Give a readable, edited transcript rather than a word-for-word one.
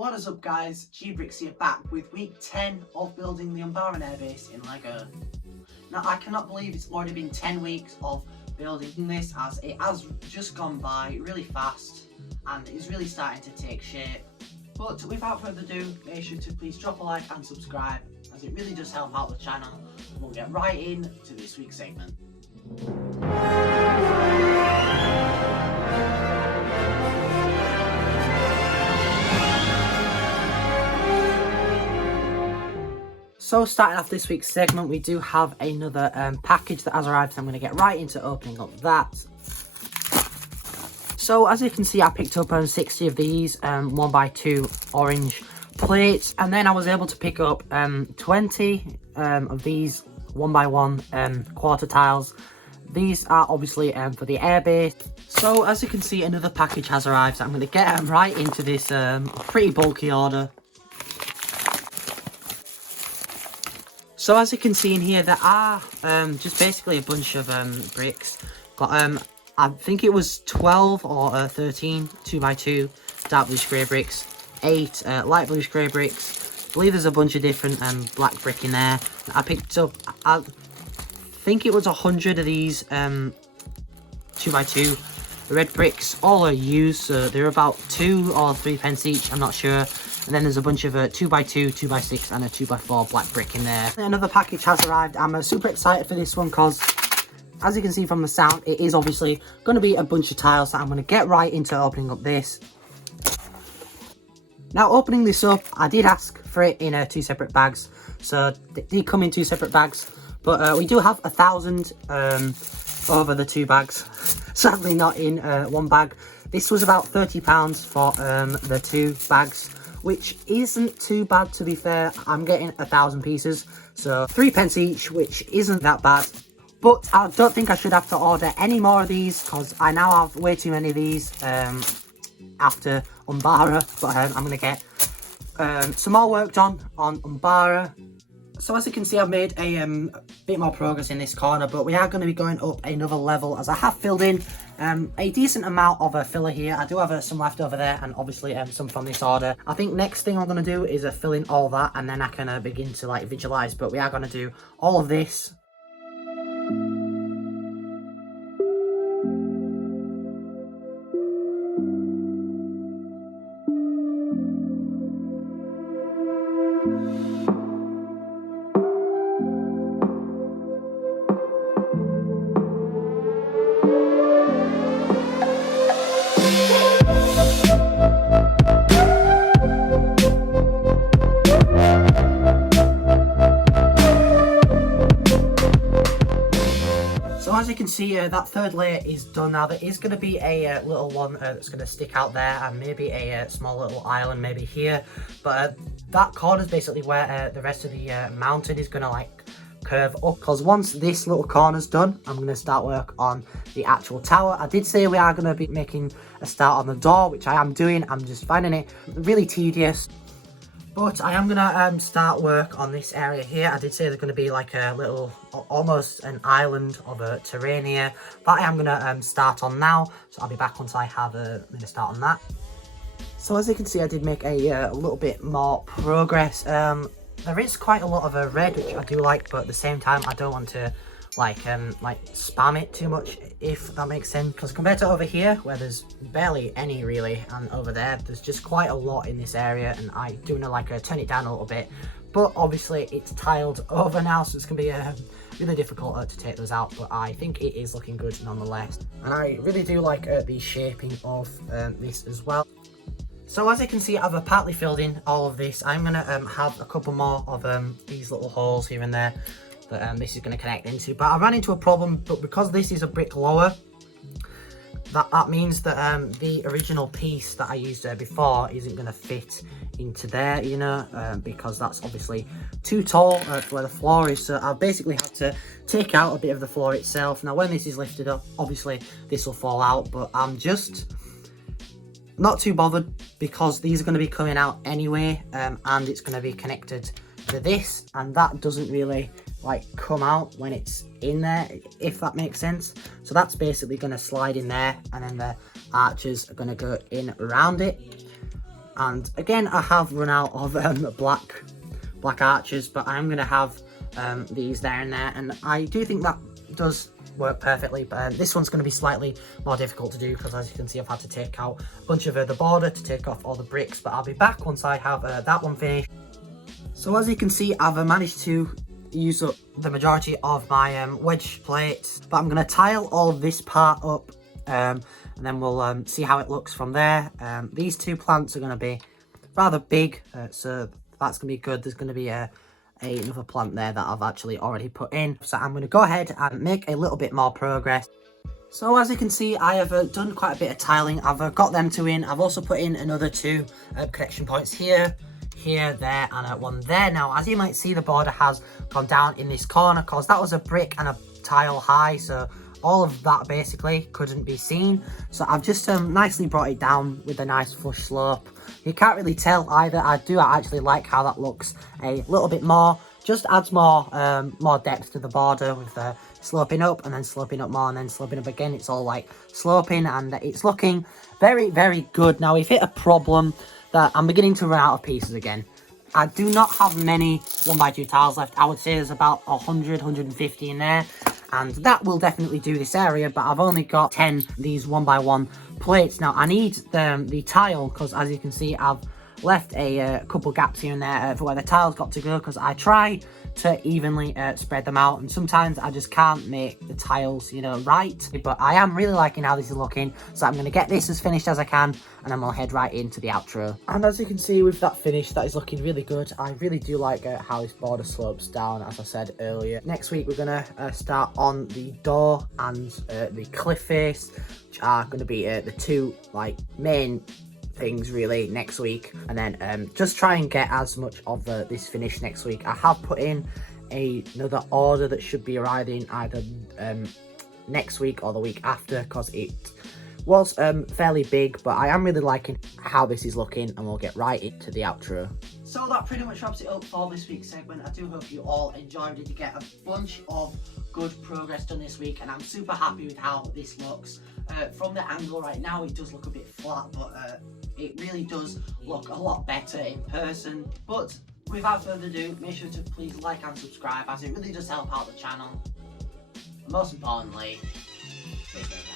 What is up guys, Brix here back with week 10 of building the Umbaran Airbase in LEGO. Now I cannot believe it's already been 10 weeks of building this, as it has just gone by really fast and it's really starting to take shape. But without further ado, make sure to please drop a like and subscribe, as it really does help out the channel. And we'll get right into this week's segment. So starting off this week's segment, we do have another package that has arrived, so I'm going to get right into opening up that. So as you can see, I picked up 60 of these 1x2 orange plates, and then I was able to pick up 20 of these 1x1 quarter tiles. These are obviously for the airbase. So as you can see, another package has arrived, so I'm going to get right into this pretty bulky order. So as you can see in here, there are just basically a bunch of bricks. Got I think it was 12 or 13 2x2 dark bluish grey bricks, 8 light bluish grey bricks. I believe there's a bunch of different black brick in there. I picked up, I think it was 100 of these 2x2 red bricks. All are used, so they're about 2 or 3 pence each, I'm not sure. And then there's a bunch of 2x2, 2x6 and a 2x4 black brick in there. Another package has arrived. I'm super excited for this one because, as you can see from the sound, it is obviously going to be a bunch of tiles. So I'm going to get right into opening up this. Now opening this up, I did ask for it in 2 separate bags. So they did come in 2 separate bags. But we do have 1,000 over the 2 bags. Sadly not in 1 bag. This was about £30 for the 2 bags, which isn't too bad, to be fair. I'm getting 1,000 pieces, so 3 pence each, which isn't that bad. But I don't think I should have to order any more of these, because I now have way too many of these after UMBARA. But I'm going to get some more work done on UMBARA. So as you can see, I've made a bit more progress in this corner, but we are going to be going up another level, as I have filled in a decent amount of a filler here. I do have some left over there, and obviously some from this order. I think next thing I'm going to do is fill in all that, and then I can begin to like visualize, but we are going to do all of this. As you can see, that third layer is done now. There is going to be a little one that's going to stick out there, and maybe a small little island maybe here. But that corner is basically where the rest of the mountain is going to like curve up, because once this little corner's done, I'm going to start work on the actual tower. I did say we are going to be making a start on the door, which I am doing. I'm just finding it really tedious. But I am going to start work on this area here. I did say there's going to be like a little, almost an island of a terrain here. But I am going to start on now. So I'll be back once I have made a start on that. So as you can see, I did make a little bit more progress. There is quite a lot of red, which I do like. But at the same time, I don't want to like spam it too much, if that makes sense, because compared to over here where there's barely any really, and over there's just quite a lot in this area, and I do want to like turn it down a little bit. But obviously it's tiled over now, so it's gonna be really difficult to take those out, but I think it is looking good nonetheless, and I really do like the shaping of this as well. So as you can see, I've partly filled in all of this. I'm gonna have a couple more of these little holes here and there that this is going to connect into, but I ran into a problem. But because this is a brick lower, that means that the original piece that I used before isn't going to fit into there, you know, because that's obviously too tall for where the floor is. So I basically had to take out a bit of the floor itself. Now when this is lifted up, obviously this will fall out, but I'm just not too bothered, because these are going to be coming out anyway, and it's going to be connected to this, and that doesn't really like come out when it's in there, if that makes sense. So that's basically going to slide in there, and then the arches are going to go in around it. And again, I have run out of black archers, but I'm going to have these there and there, and I do think that does work perfectly. But this one's going to be slightly more difficult to do because, as you can see, I've had to take out a bunch of the border to take off all the bricks, but I'll be back once I have that one finished. So as you can see, I've managed to use up the majority of my wedge plates, but I'm going to tile all of this part up, and then we'll see how it looks from there. These two plants are going to be rather big, so that's going to be good. There's going to be another plant there that I've actually already put in, so I'm going to go ahead and make a little bit more progress. So as you can see, I have done quite a bit of tiling. I've got them two in. I've also put in another two connection points here, there, and one there. Now, as you might see, the border has gone down in this corner because that was a brick and a tile high, so all of that basically couldn't be seen. So I've just nicely brought it down with a nice flush slope. You can't really tell either. I actually like how that looks a little bit more. Just adds more depth to the border with sloping up and then sloping up more and then sloping up again. It's all like sloping, and it's looking very, very good. Now we've hit a problem that I'm beginning to run out of pieces again. I do not have many 1x2 tiles left. I would say there's about 100, 150 in there, and that will definitely do this area, but I've only got 10 these 1x1 plates. Now I need the tile because, as you can see, I've left a couple gaps here and there for where the tiles got to go, because I try to evenly spread them out, and sometimes I just can't make the tiles, you know, right. But I am really liking how this is looking, so I'm going to get this as finished as I can, and then we'll head right into the outro. And as you can see, with that finish, that is looking really good. I really do like how this border slopes down, as I said earlier. Next week, we're going to start on the door and the cliff face, which are going to be the two like main things really next week, and then just try and get as much of this finished next week. I have put in another order that should be arriving either next week or the week after, because it was fairly big, but I am really liking how this is looking, and we'll get right into the outro. So that pretty much wraps it up for this week's segment. I do hope you all enjoyed it. You get a bunch of good progress done this week, and I'm super happy with how this looks. From the angle right now, it does look a bit flat, but it really does look a lot better in person. But without further ado, make sure to please like and subscribe, as it really does help out the channel. And most importantly, take care.